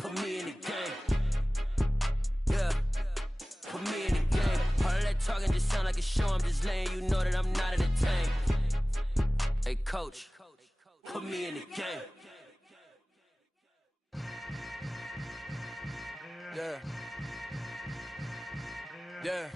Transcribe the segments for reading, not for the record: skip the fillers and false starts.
Put me in the game. Yeah. Put me in the game. All of that talking just sound like a show. I'm just letting you know that I'm not entertained. Hey, coach. Put me in the game. Yeah. Yeah.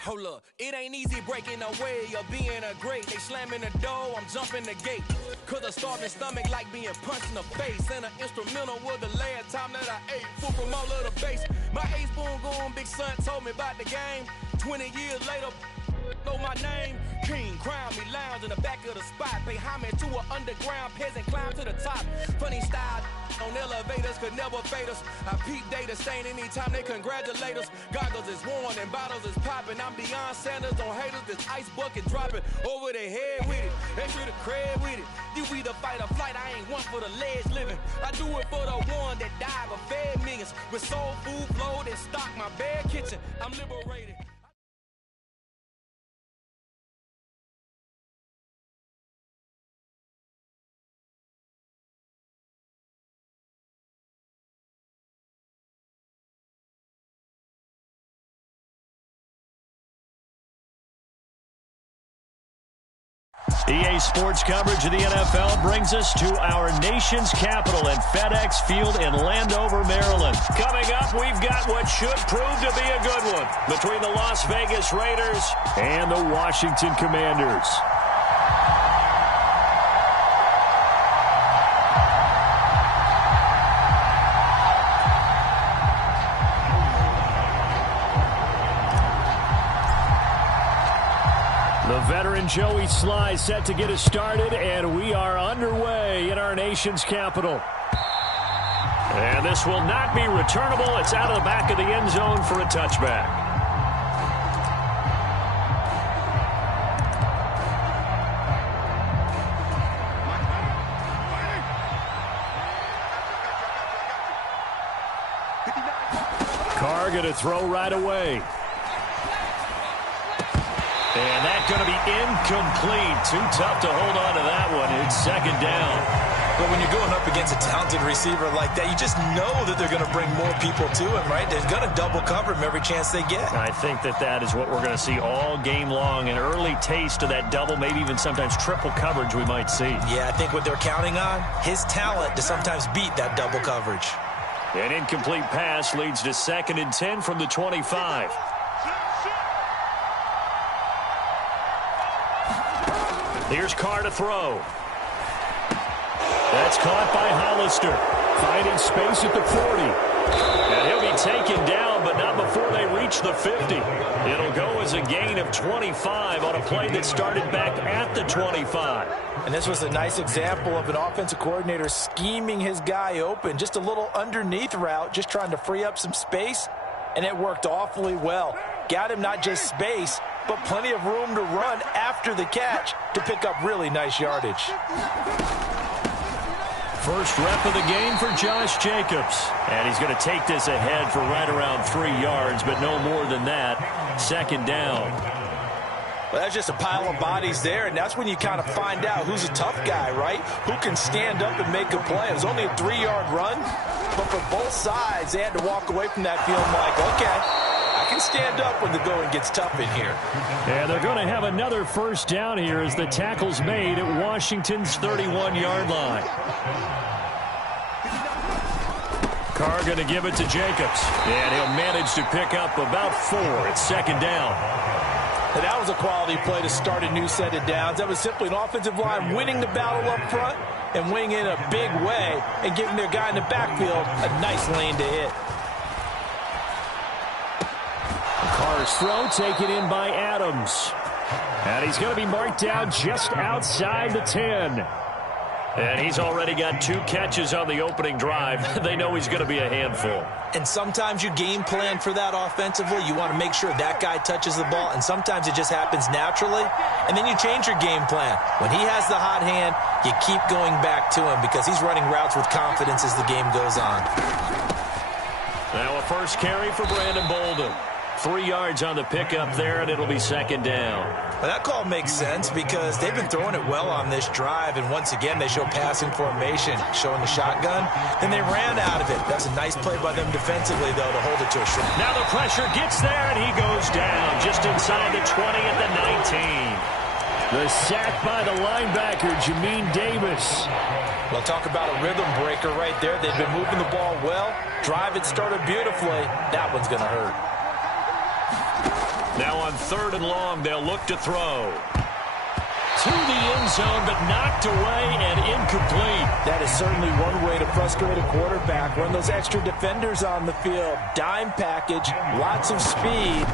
Hold up, it ain't easy breaking away or being a great. They slamming the door, I'm jumping the gate. Cause a starving stomach like being punched in the face. And an instrumental was the last time that I ate food from all of the base. My ace spoon going, big son told me about the game. 20 years later, know my name. King, crown me, lounge in the back of the spot. Pay homage to an underground peasant, climb to the top. Funny style on elevators could never fade us. I peep data stain anytime they congratulate us. Goggles is worn and bottles is popping. I'm Deion Sanders on haters, this ice bucket dropping over their head with it. Extra the cred with it. You either fight or flight, I ain't one for the ledge living. I do it for the one that died but fed millions. With soul food flowed and stocked my bare kitchen. I'm liberated. EA Sports coverage of the NFL brings us to our nation's capital at FedEx Field in Landover, Maryland. Coming up, we've got what should prove to be a good one between the Las Vegas Raiders and the Washington Commanders. The veteran Joey Sly set to get us started, and we are underway in our nation's capital. And this will not be returnable. It's out of the back of the end zone for a touchback. Carr going to throw right away. And that's going to be incomplete. Too tough to hold on to that one. It's second down. But when you're going up against a talented receiver like that, you just know that they're going to bring more people to him, right? They're going to double cover him every chance they get. I think that is what we're going to see all game long. An early taste of that double, maybe even sometimes triple coverage we might see. Yeah, I think what they're counting on, his talent to sometimes beat that double coverage. An incomplete pass leads to 2nd and 10 from the 25. Here's Carr to throw. That's caught by Hollister. Finding space at the 40. And he'll be taken down, but not before they reach the 50. It'll go as a gain of 25 on a play that started back at the 25. And this was a nice example of an offensive coordinator scheming his guy open. Just a little underneath route, just trying to free up some space. And it worked awfully well. Got him not just space, but plenty of room to run after the catch to pick up really nice yardage. First rep of the game for Josh Jacobs. And he's going to take this ahead for right around 3 yards, but no more than that. 2nd down. Well, that's just a pile of bodies there, and that's when you kind of find out who's a tough guy, right? Who can stand up and make a play. It was only a 3-yard run, but for both sides, they had to walk away from that feeling like, okay, I can stand up when the going gets tough in here. And they're going to have another first down here as the tackle's made at Washington's 31-yard line. Carr going to give it to Jacobs. And he'll manage to pick up about 4. It's 2nd down. And that was a quality play to start a new set of downs. That was simply an offensive line winning the battle up front and winning in a big way and giving their guy in the backfield a nice lane to hit. Carr's throw taken in by Adams. And he's going to be marked down just outside the 10. And he's already got 2 catches on the opening drive. They know he's going to be a handful. And sometimes you game plan for that offensively. You want to make sure that guy touches the ball, and sometimes it just happens naturally. And then you change your game plan. When he has the hot hand, you keep going back to him because he's running routes with confidence as the game goes on. Now a first carry for Brandon Bolden. 3 yards on the pickup there, and it'll be second down. Well, that call makes sense because they've been throwing it well on this drive, and once again they show passing formation, showing the shotgun. Then they ran out of it. That's a nice play by them defensively, though, to hold it to a short. Now the pressure gets there, and he goes down just inside the 20 at the 19. The sack by the linebacker, Jamin Davis. Well, talk about a rhythm breaker right there. They've been moving the ball well. Drive had started beautifully. That one's going to hurt. Now on 3rd and long, they'll look to throw. To the end zone, but knocked away and incomplete. That is certainly one way to frustrate a quarterback. Run those extra defenders on the field. Dime package, lots of speed,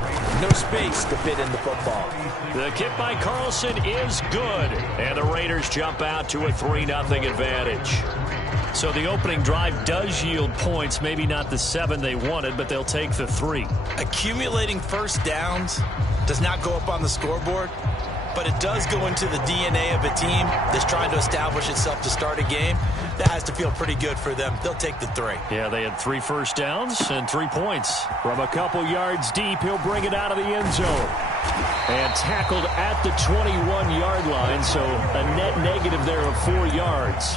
no space to fit in the football. The kick by Carlson is good, and the Raiders jump out to a 3-0 advantage. So the opening drive does yield points, maybe not the 7 they wanted, but they'll take the 3. Accumulating first downs does not go up on the scoreboard, but it does go into the DNA of a team that's trying to establish itself to start a game. That has to feel pretty good for them. They'll take the 3. Yeah, they had 3 first downs and 3 points. From a couple yards deep, he'll bring it out of the end zone. And tackled at the 21-yard line, so a net negative there of 4 yards.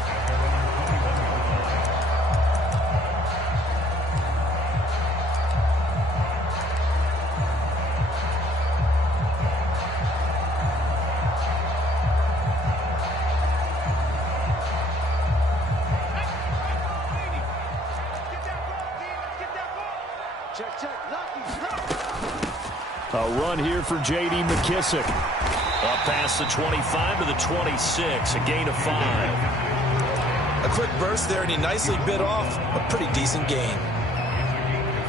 A run here for J.D. McKissick. Up past the 25 to the 26, a gain of 5. A quick burst there, and he nicely bit off a pretty decent gain.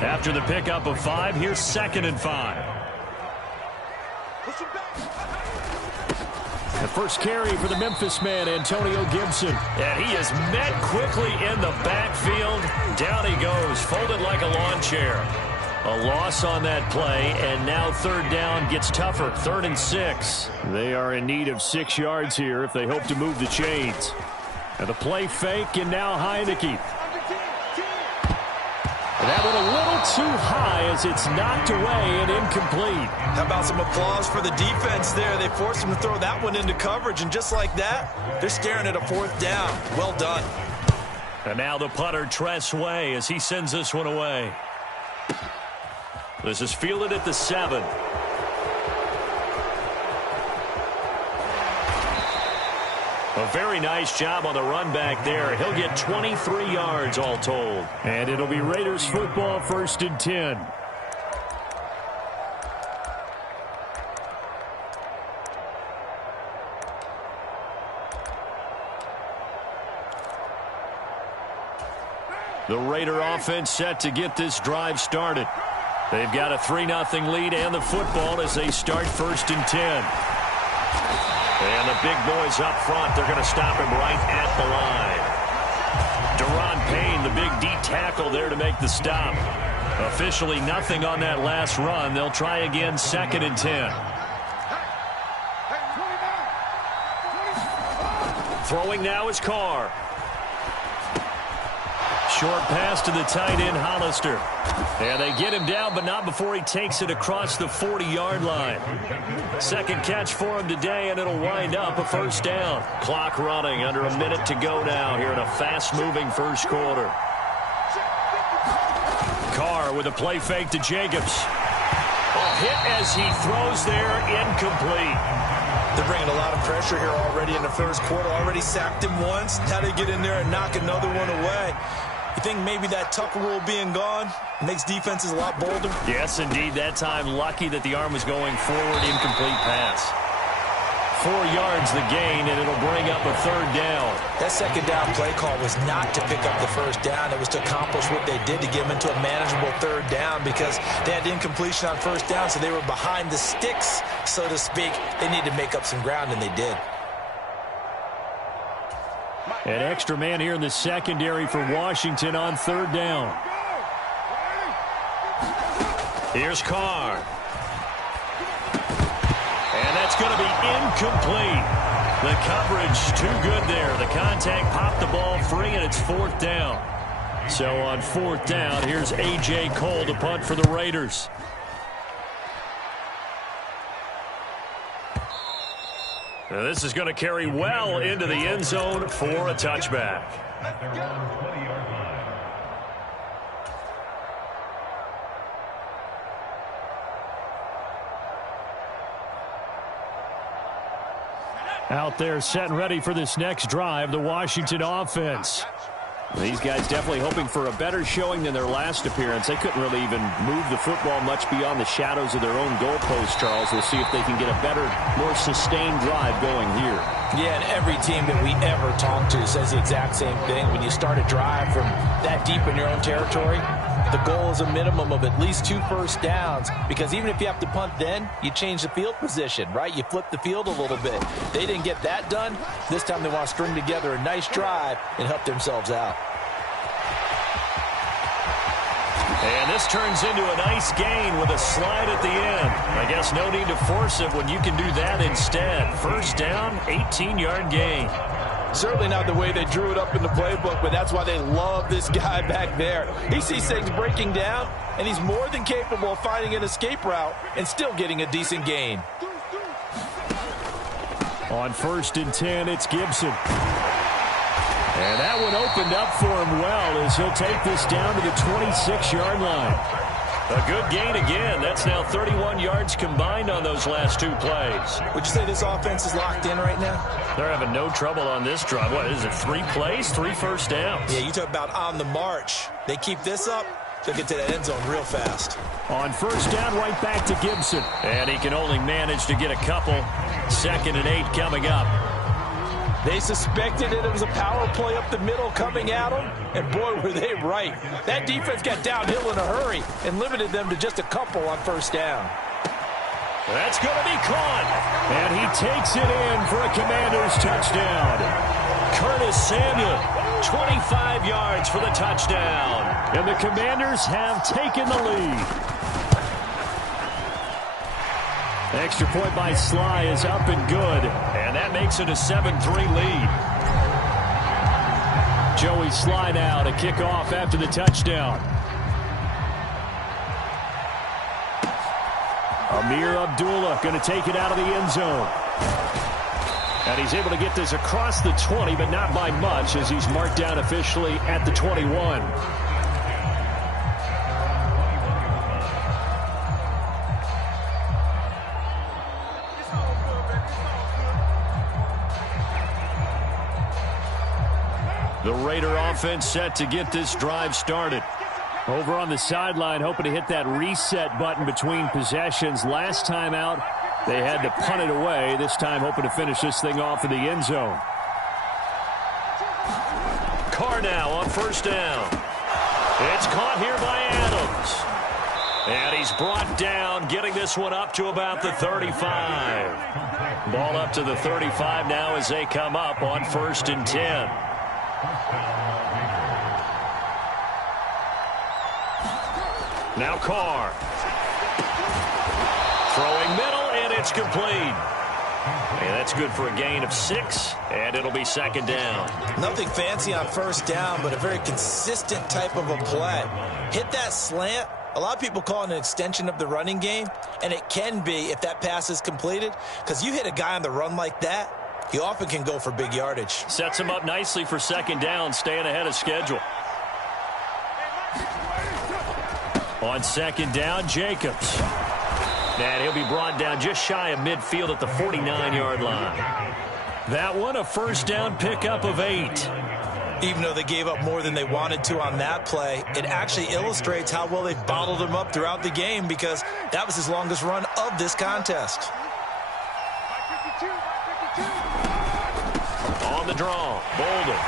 After the pickup of 5, here's 2nd and 5. The first carry for the Memphis man, Antonio Gibson. And he is met quickly in the backfield. Down he goes, folded like a lawn chair. A loss on that play, and now 3rd down gets tougher. 3rd and 6. They are in need of 6 yards here if they hope to move the chains. And the play fake, and now Heineke. That one a little too high as it's knocked away and incomplete. How about some applause for the defense there? They forced him to throw that one into coverage, and just like that, they're staring at a 4th down. Well done. And now the punter, Tress Way, as he sends this one away. This is fielded at the 7. A very nice job on the run back there. He'll get 23 yards all told. And it'll be Raiders football, 1st and 10. The Raider offense set to get this drive started. They've got a 3-0 lead and the football as they start 1st and 10. And the big boys up front, they're going to stop him right at the line. Deron Payne, the big D tackle there to make the stop. Officially nothing on that last run. They'll try again 2nd and 10. Throwing now is Carr. Short pass to the tight end, Hollister. And they get him down, but not before he takes it across the 40-yard line. 2nd catch for him today, and it'll wind up a 1st down. Clock running, under a minute to go now here in a fast-moving 1st quarter. Carr with a play fake to Jacobs. A hit as he throws there, incomplete. They're bringing a lot of pressure here already in the 1st quarter. Already sacked him once. Now they get in there and knock another one away. You think maybe that Tucker rule being gone makes defenses a lot bolder? Yes, indeed. That time, lucky that the arm was going forward. Incomplete pass. 4 yards the gain, and it'll bring up a 3rd down. That 2nd down play call was not to pick up the 1st down. It was to accomplish what they did to get them into a manageable 3rd down because they had incompletion on 1st down, so they were behind the sticks, so to speak. They needed to make up some ground, and they did. An extra man here in the secondary for Washington on 3rd down. Here's Carr. And that's going to be incomplete. The coverage too good there. The contact popped the ball free, and it's 4th down. So on 4th down, here's A.J. Cole to punt for the Raiders. And this is going to carry well into the end zone for a touchback. Out there set and ready for this next drive, the Washington offense. These guys definitely hoping for a better showing than their last appearance. They couldn't really even move the football much beyond the shadows of their own goalpost, Charles. We'll see if they can get a better, more sustained drive going here. Yeah, and every team that we ever talk to says the exact same thing. When you start a drive from that deep in your own territory, the goal is a minimum of at least 2 first downs, because even if you have to punt then, you change the field position, right? You flip the field a little bit. They didn't get that done. This time they want to string together a nice drive and help themselves out. And this turns into a nice gain with a slide at the end. I guess no need to force it when you can do that instead. First down, 18-yard gain. Certainly not the way they drew it up in the playbook, but that's why they love this guy back there. He sees things breaking down, and he's more than capable of finding an escape route and still getting a decent gain. On 1st and 10, it's Gibson. And that one opened up for him well as he'll take this down to the 26-yard line. A good gain again. That's now 31 yards combined on those last 2 plays. Would you say this offense is locked in right now? They're having no trouble on this drive. What is it, 3 plays, 3 first downs? Yeah, you talk about on the march. They keep this up, they'll get to that end zone real fast. On 1st down, right back to Gibson. And he can only manage to get a couple. 2nd and 8 coming up. They suspected it was a power play up the middle coming at them, and boy, were they right. That defense got downhill in a hurry and limited them to just a couple on 1st down. That's going to be caught, and he takes it in for a Commanders touchdown. Curtis Samuel, 25 yards for the touchdown, and the Commanders have taken the lead. Extra point by Sly is up and good, and that makes it a 7-3 lead. Joey Sly now to kick off after the touchdown. Amir Abdullah going to take it out of the end zone. And he's able to get this across the 20, but not by much, as he's marked down officially at the 21. The Raider offense set to get this drive started. Over on the sideline, hoping to hit that reset button between possessions. Last time out, they had to punt it away. This time, hoping to finish this thing off in the end zone. Carr now on 1st down. It's caught here by Adams. And he's brought down, getting this one up to about the 35. Ball up to the 35 now as they come up on 1st and 10. Now Carr. Throwing middle, and it's complete. And that's good for a gain of 6, and it'll be 2nd down. Nothing fancy on 1st down, but a very consistent type of a play. Hit that slant. A lot of people call it an extension of the running game, and it can be if that pass is completed, because you hit a guy on the run like that, he often can go for big yardage. Sets him up nicely for 2nd down, staying ahead of schedule. On 2nd down, Jacobs. And he'll be brought down just shy of midfield at the 49-yard line. That one, a 1st down pickup of 8. Even though they gave up more than they wanted to on that play, it actually illustrates how well they've bottled him up throughout the game, because that was his longest run of this contest. On the draw, Bolden.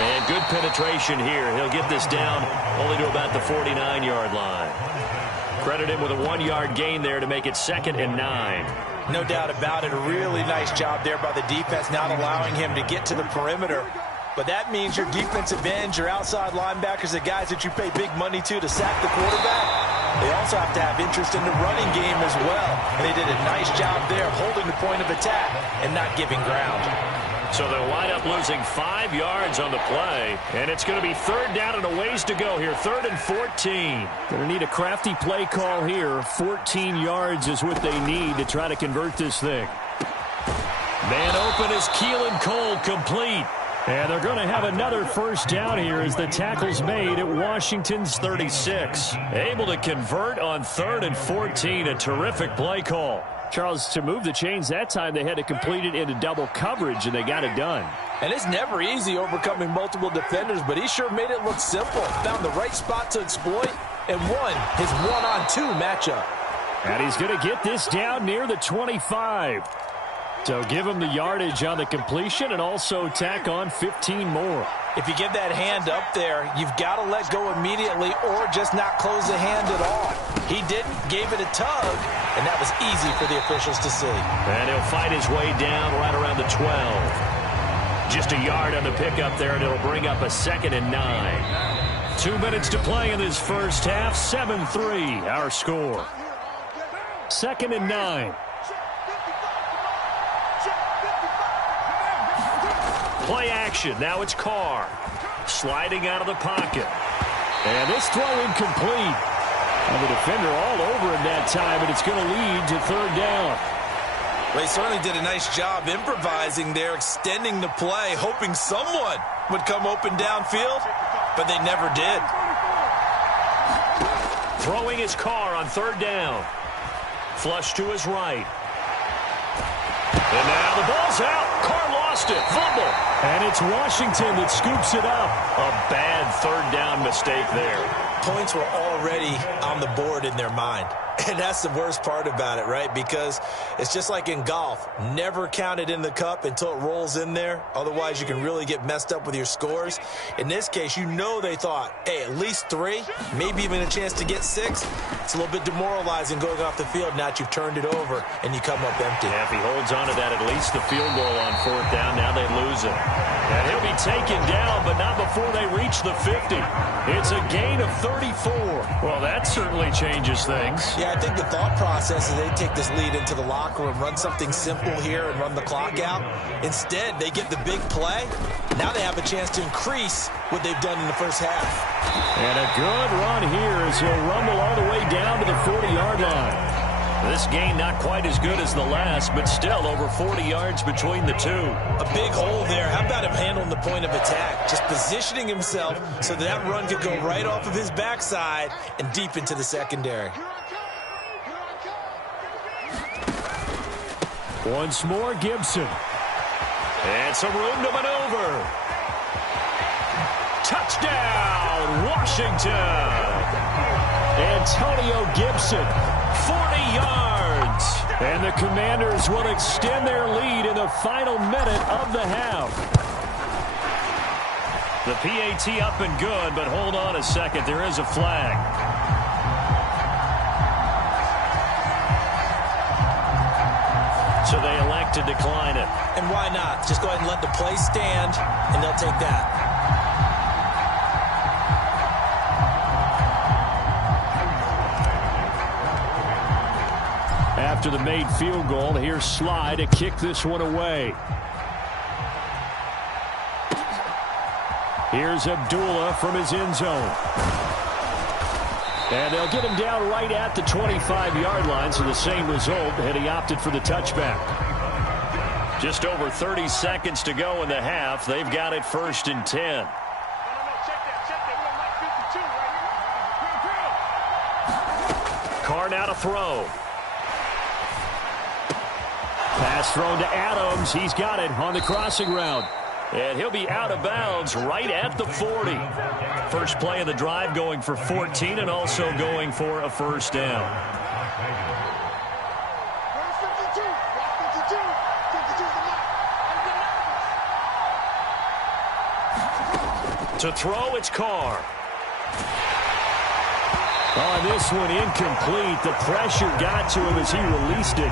And good penetration here. He'll get this down only to about the 49-yard line. Credit him with a 1-yard gain there to make it 2nd and 9. No doubt about it. A really nice job there by the defense, not allowing him to get to the perimeter. But that means your defensive ends, your outside linebackers, the guys that you pay big money to sack the quarterback, they also have to have interest in the running game as well. And they did a nice job there of holding the point of attack and not giving ground. So they'll wind up losing 5 yards on the play. And it's going to be 3rd down and a ways to go here. 3rd and 14. Going to need a crafty play call here. 14 yards is what they need to try to convert this thing. Man open is Keelan Cole, complete. And they're going to have another first down here as the tackle's made at Washington's 36. Able to convert on 3rd and 14. A terrific play call. Charles, to move the chains that time, they had to complete it into double coverage, and they got it done. And it's never easy overcoming multiple defenders, but he sure made it look simple. Found the right spot to exploit and won his one-on-two matchup. And he's going to get this down near the 25. So give him the yardage on the completion and also tack on 15 more. If you give that hand up there, you've got to let go immediately or just not close the hand at all. He didn't, gave it a tug, and that was easy for the officials to see. And he'll fight his way down right around the 12. Just a yard on the pickup there, and it'll bring up a 2nd and 9. 2 minutes to play in this first half. 7-3, our score. 2nd and 9. Play action. Now it's Carr. Sliding out of the pocket. And this throw incomplete. And the defender all over him that time, and it's going to lead to 3rd down. They certainly did a nice job improvising there, extending the play, hoping someone would come open downfield, but they never did. Throwing his Carr on 3rd down. Flush to his right. And now the ball's out. Carr lost it. Fumble. And it's Washington that scoops it up. A bad 3rd down mistake there. Points were already on the board in their mind. And that's the worst part about it, right? Because it's just like in golf. Never count it in the cup until it rolls in there. Otherwise, you can really get messed up with your scores. In this case, you know they thought, hey, at least 3, maybe even a chance to get 6. It's a little bit demoralizing going off the field now that you've turned it over and you come up empty. Yeah, if he holds on to that, at least the field goal on 4th down, now they lose it. And he'll be taken down, but not before they reach the 50. It's a gain of 34. Well, that certainly changes things. Yeah, I think the thought process is they take this lead into the locker room, run something simple here and run the clock out. Instead, they get the big play. Now they have a chance to increase what they've done in the first half. And a good run here as he'll rumble all the way down to the 40-yard line. This gain not quite as good as the last, but still over 40 yards between the two. A big hole there. How about him handling the point of attack? Just positioning himself so that run could go right off of his backside and deep into the secondary. Once more, Gibson. And some room to maneuver. Touchdown, Washington. Antonio Gibson, 40 yards. And the Commanders will extend their lead in the final minute of the half. The PAT up and good, but hold on a second. There is a flag. So they elect to decline it. And why not? Just go ahead and let the play stand, and they'll take that. After the made field goal, here's Sly to kick this one away. Here's Abdullah from his end zone. And they'll get him down right at the 25-yard line, so the same result had he opted for the touchback. Just over 30 seconds to go in the half. They've got it 1st and 10. Carr now to throw. Pass thrown to Adams. He's got it on the crossing route. And he'll be out of bounds right at the 40. First play of the drive going for 14 and also going for a 1st down. To throw, it's Carr. On this one, incomplete. The pressure got to him as he released it.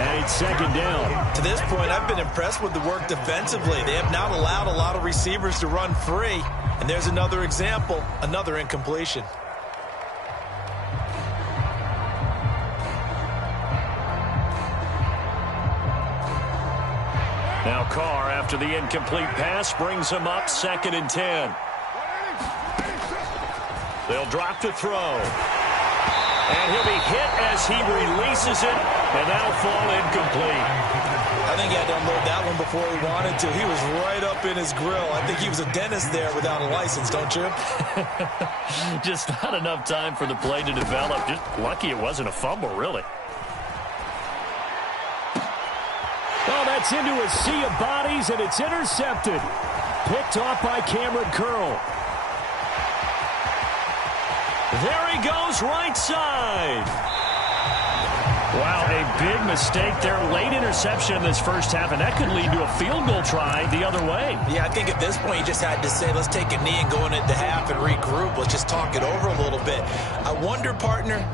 And it's 2nd down. To this point, I've been impressed with the work defensively. They have not allowed a lot of receivers to run free. And there's another example, another incompletion. Now Carr, after the incomplete pass, brings him up 2nd and 10. They'll drop to throw. And he'll be hit as he releases it, and that'll fall incomplete. I think he had to unload that one before he wanted to. He was right up in his grill. I think he was a dentist there without a license, don't you? Just not enough time for the play to develop. Just lucky it wasn't a fumble, really. Oh, that's into a sea of bodies, and it's intercepted. Picked off by Cameron Curl. There he goes, right side. Wow, a big mistake there. Late interception in this first half, and that could lead to a field goal try the other way. Yeah, I think at this point you just had to say, let's take a knee and go into half and regroup. Let's just talk it over a little bit. I wonder, partner,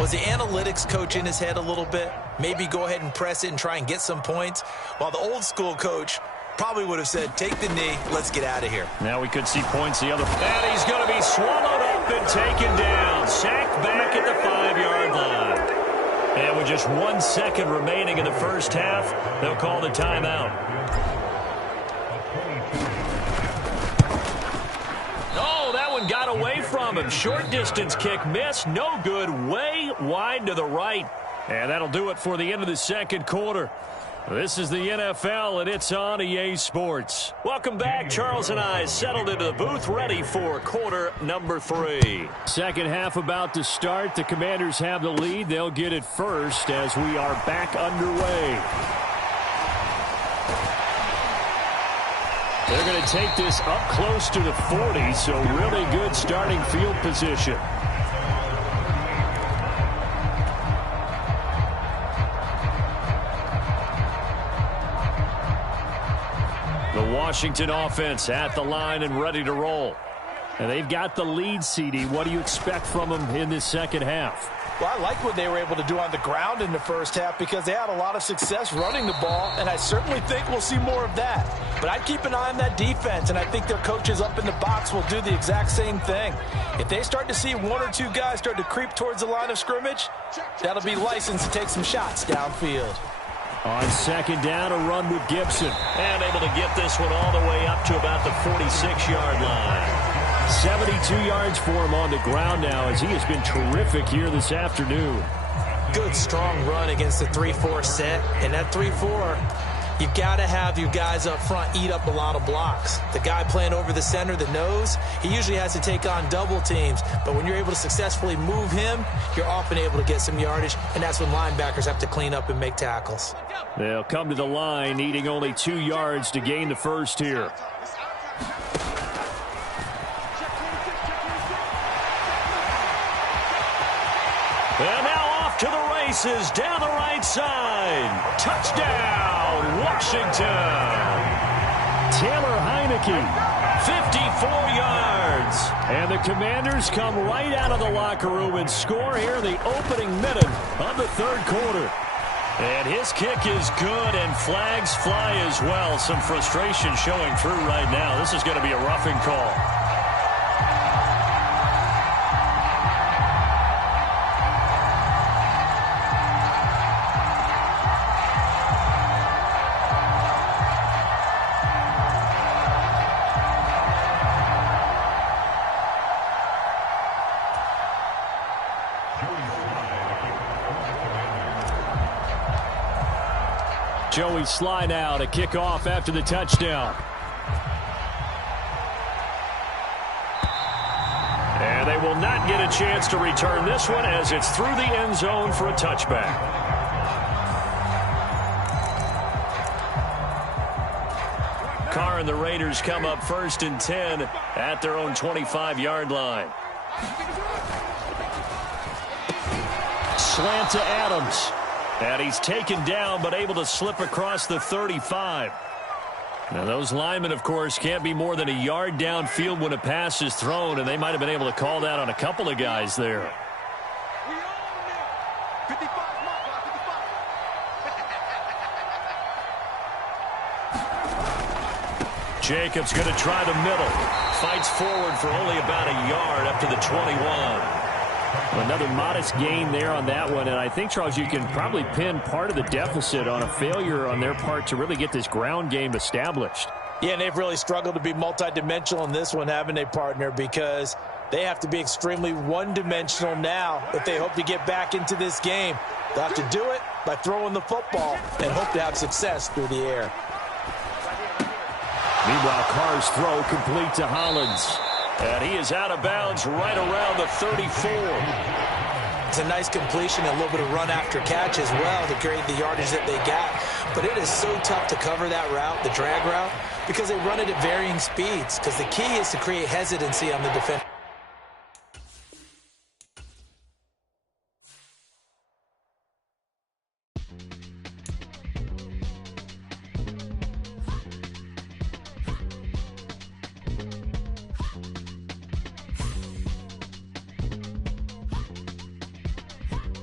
was the analytics coach in his head a little bit? Maybe go ahead and press it and try and get some points? While the old school coach probably would have said, take the knee, let's get out of here. Now we could see points the other. And he's going to be swallowed up and taken down. Sacked back at the 5-yard line. And with just 1 second remaining in the first half, they'll call the timeout. Oh, that one got away from him. Short distance kick missed. No good. Way wide to the right. And that'll do it for the end of the second quarter. This is the NFL, and it's on EA Sports. Welcome back. Charles and I settled into the booth, ready for quarter number 3. Second half about to start. The Commanders have the lead. They'll get it first as we are back underway. They're going to take this up close to the 40, so really good starting field position. The Washington offense at the line and ready to roll. And they've got the lead, CD. What do you expect from them in this second half? Well, I like what they were able to do on the ground in the first half because they had a lot of success running the ball, and I certainly think we'll see more of that. But I'd keep an eye on that defense, and I think their coaches up in the box will do the exact same thing. If they start to see 1 or 2 guys start to creep towards the line of scrimmage, that'll be licensed to take some shots downfield. On second down, a run with Gibson. And able to get this one all the way up to about the 46-yard line. 72 yards for him on the ground now as he has been terrific here this afternoon. Good, strong run against the 3-4 set. And that 3-4, you've got to have your guys up front eat up a lot of blocks. The guy playing over the center, the nose, he usually has to take on double teams. But when you're able to successfully move him, you're often able to get some yardage. And that's when linebackers have to clean up and make tackles. They'll come to the line, needing only 2 yards to gain the first here. And now off to the races, down the right side. Touchdown, Washington. Taylor Heineke, 54 yards. And the Commanders come right out of the locker room and score here in the opening minute of the third quarter. And his kick is good, and flags fly as well. Some frustration showing through right now. This is going to be a roughing call. Joey Slye now to kick off after the touchdown. And they will not get a chance to return this one as it's through the end zone for a touchback. Carr and the Raiders come up 1st and 10 at their own 25-yard line. Slant to Adams. And he's taken down, but able to slip across the 35. Now, those linemen, of course, can't be more than a yard downfield when a pass is thrown, and they might have been able to call that on a couple of guys there. Jacobs going to try the middle. Fights forward for only about a yard up to the 21. Another modest gain there on that one, and I think, Charles, you can probably pin part of the deficit on a failure on their part to really get this ground game established. Yeah, and they've really struggled to be multidimensional in this one, haven't they, partner? Because they have to be extremely one-dimensional now if they hope to get back into this game. They'll have to do it by throwing the football and hope to have success through the air. Meanwhile, Carr's throw complete to Hollins. And he is out of bounds right around the 34. It's a nice completion, a little bit of run after catch as well to create the yardage that they got. But it is so tough to cover that route, the drag route, because they run it at varying speeds. Because the key is to create hesitancy on the defense.